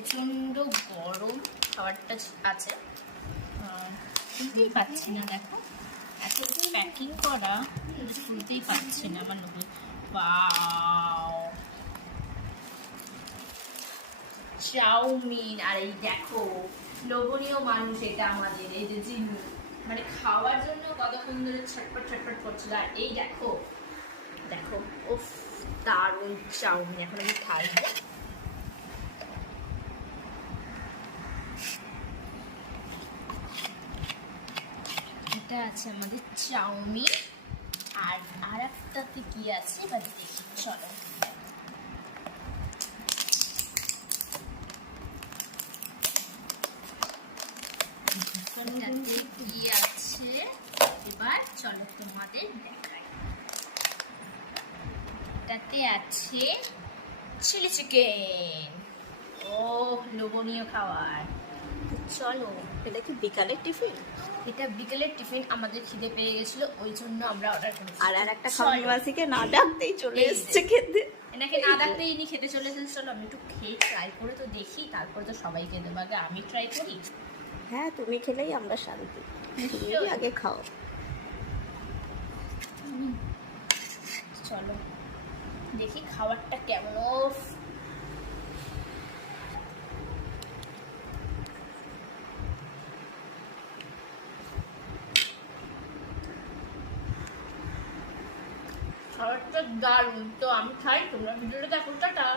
প্রচন্ড গরম খাবারটা আছে, শুনতেই পাচ্ছি না। দেখো এত প্যাকিং করা, শুনতেই পাচ্ছি না আমার লোক। Wow, chowmein. আর এই দেখো লোভনীয় মানুষ এটা আমাদের, এই যে জিনু, মানে খাওয়ার জন্য কতক্ষণ ধরে ছটপট ছটপট করছিল। আর এই দেখো দেখো, উফ দারুণ চাউমিন। এখন আমি খাই। এটা আছে আমাদের চাউমিন, আর একটাতে কি আছে এবার দেখি, চলো। এটাতে কি আছে এবার চলো তোমাদের দেখাই। এটাতে আছে চিলি চিকেন। ও লোভনীয় খাবার। চলো। এটা কি বিকালের টিফিন? এটা বিকেলের টিফিন, আমাদের খিদে পেয়ে গেছিল, ওই জন্য আমরা অর্ডার করেছি। আর একটা খাওয়ানিবাসীকে না ডাকতেই চলে এসেছে খেতে। এনাকে না ডাকতেই ইনি খেতে চলে এসেছে। চলো আমি একটু খেয়ে ট্রাই করে তো দেখি, তারপরে তো সবাইকে দেবো। আগে আমি ট্রাই করি। হ্যাঁ, তুমি খেলেই আমরা শান্তি। তুমি আগে খাও। চলো দেখি খাবারটা কেমন। খাবারটা দারুণ। তো আমি খাই, তোমরা ভিডিওটা দেখো। টাটা।